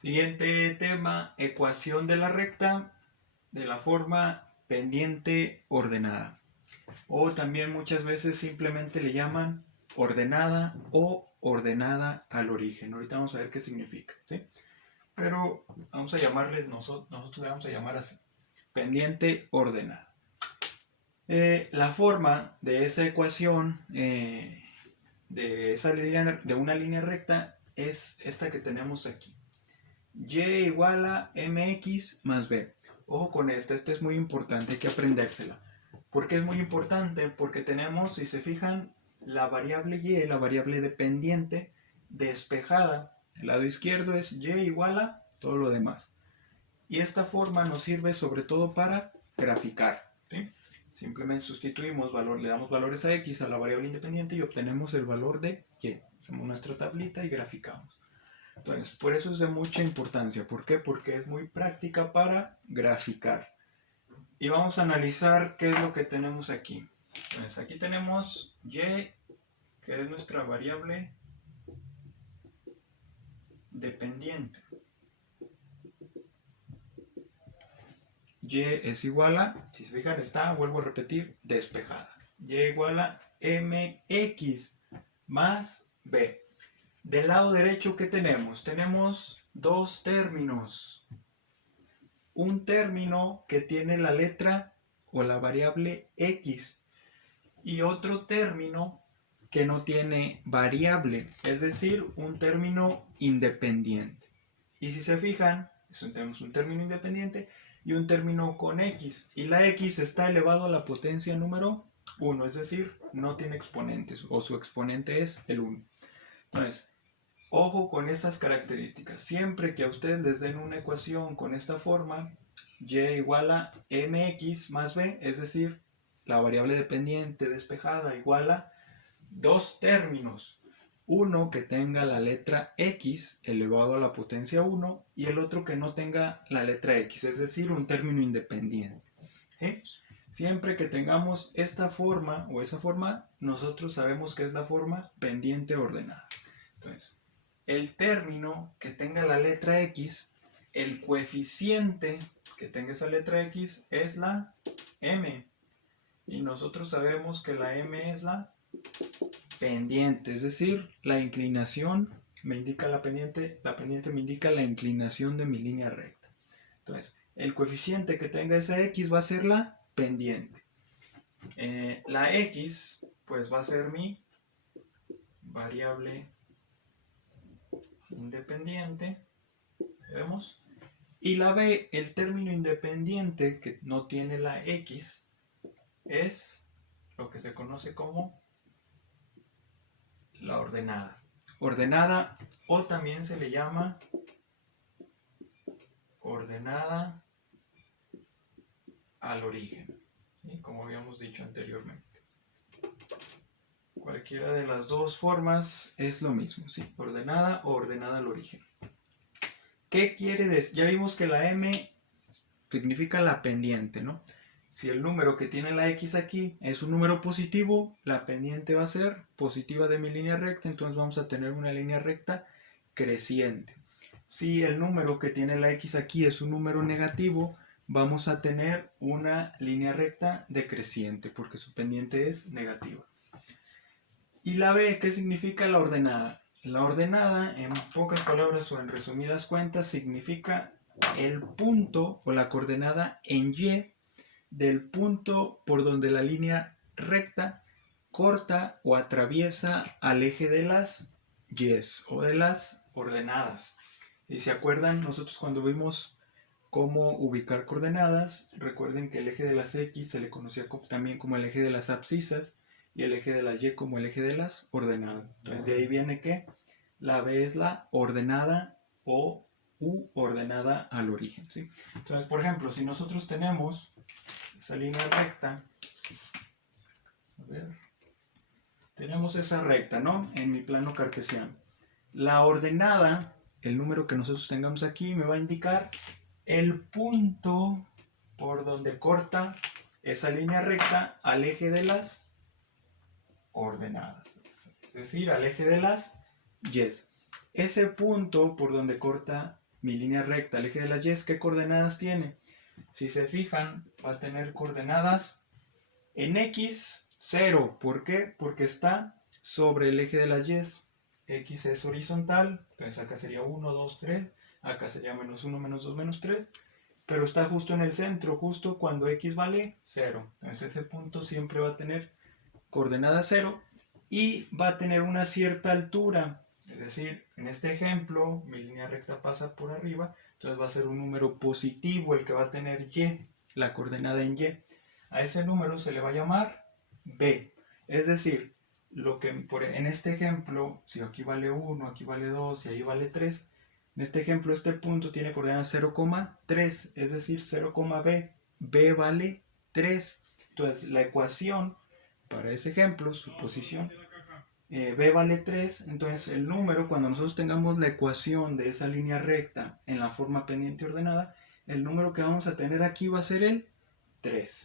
Siguiente tema, ecuación de la recta de la forma pendiente ordenada. O también muchas veces simplemente le llaman ordenada o ordenada al origen. Ahorita vamos a ver qué significa, ¿sí? Pero vamos a llamarles, nosotros le vamos a llamar así, pendiente ordenada. La forma de esa ecuación, de una línea recta, es esta que tenemos aquí. Y igual a mx más b. Ojo con esta es muy importante, hay que aprendérsela. ¿Por qué es muy importante? Porque tenemos, si se fijan, la variable y, la variable dependiente, despejada. El lado izquierdo es y igual a todo lo demás. Y esta forma nos sirve sobre todo para graficar, ¿sí? Simplemente sustituimos valor, le damos valores a x a la variable independiente y obtenemos el valor de y. Hacemos nuestra tablita y graficamos. Entonces, por eso es de mucha importancia. ¿Por qué? Porque es muy práctica para graficar. Y vamos a analizar qué es lo que tenemos aquí. Entonces, aquí tenemos y, que es nuestra variable dependiente. Y es igual a, si se fijan, está, vuelvo a repetir, despejada. Y igual a mx más b. Del lado derecho, ¿qué tenemos? Tenemos dos términos. Un término que tiene la letra o la variable x y otro término que no tiene variable, es decir, un término independiente. Y si se fijan, tenemos un término independiente y un término con x, y la x está elevado a la potencia número 1, es decir, no tiene exponentes, o su exponente es el 1. Entonces, ojo con estas características. Siempre que a ustedes les den una ecuación con esta forma, y igual a mx más b, es decir, la variable dependiente despejada igual a dos términos. Uno que tenga la letra x elevado a la potencia 1 y el otro que no tenga la letra x, es decir, un término independiente. ¿Sí? Siempre que tengamos esta forma o esa forma, nosotros sabemos que es la forma pendiente ordenada. Entonces, el término que tenga la letra x, el coeficiente que tenga esa letra x es la m. Y nosotros sabemos que la m es la pendiente, es decir, la inclinación me indica la pendiente me indica la inclinación de mi línea recta. Entonces, el coeficiente que tenga esa x va a ser la pendiente. La x, pues va a ser mi variable independiente, ¿vemos? Y la b, el término independiente que no tiene la x, es lo que se conoce como la ordenada. Ordenada, o también se le llama ordenada al origen, ¿sí? Como habíamos dicho anteriormente. Cualquiera de las dos formas es lo mismo, ¿sí? Ordenada o ordenada al origen. ¿Qué quiere decir? Ya vimos que la m significa la pendiente, ¿no? Si el número que tiene la x aquí es un número positivo, la pendiente va a ser positiva de mi línea recta, entonces vamos a tener una línea recta creciente. Si el número que tiene la x aquí es un número negativo, vamos a tener una línea recta decreciente, porque su pendiente es negativa. ¿Y la b qué significa la ordenada? La ordenada, en pocas palabras o en resumidas cuentas, significa el punto o la coordenada en y del punto por donde la línea recta corta o atraviesa al eje de las y's o de las ordenadas. Y se acuerdan, nosotros cuando vimos cómo ubicar coordenadas, recuerden que el eje de las x se le conocía también como el eje de las abscisas y el eje de la y como el eje de las ordenadas. Entonces de ahí viene que la b es la ordenada o u ordenada al origen, ¿sí? Entonces, por ejemplo, si nosotros tenemos esa línea recta, a ver, tenemos esa recta, ¿no? En mi plano cartesiano. La ordenada, el número que nosotros tengamos aquí, me va a indicar el punto por donde corta esa línea recta al eje de las ordenadas, es decir, al eje de las y. Ese punto por donde corta mi línea recta, el eje de la Y, ¿qué coordenadas tiene? Si se fijan, va a tener coordenadas en X, 0. ¿Por qué? Porque está sobre el eje de la Y. X es horizontal, entonces acá sería 1, 2, 3. Acá sería menos 1, menos 2, menos 3. Pero está justo en el centro, justo cuando X vale 0. Entonces ese punto siempre va a tener coordenada 0 y va a tener una cierta altura. Es decir, en este ejemplo, mi línea recta pasa por arriba, entonces va a ser un número positivo el que va a tener Y, la coordenada en Y. A ese número se le va a llamar B. Es decir, en este ejemplo, si aquí vale 1, aquí vale 2 y ahí vale 3, en este ejemplo este punto tiene coordenada 0,3, es decir, 0,b. B vale 3. Entonces la ecuación para ese ejemplo, su posición, B vale 3, entonces el número, cuando nosotros tengamos la ecuación de esa línea recta en la forma pendiente ordenada, el número que vamos a tener aquí va a ser el 3.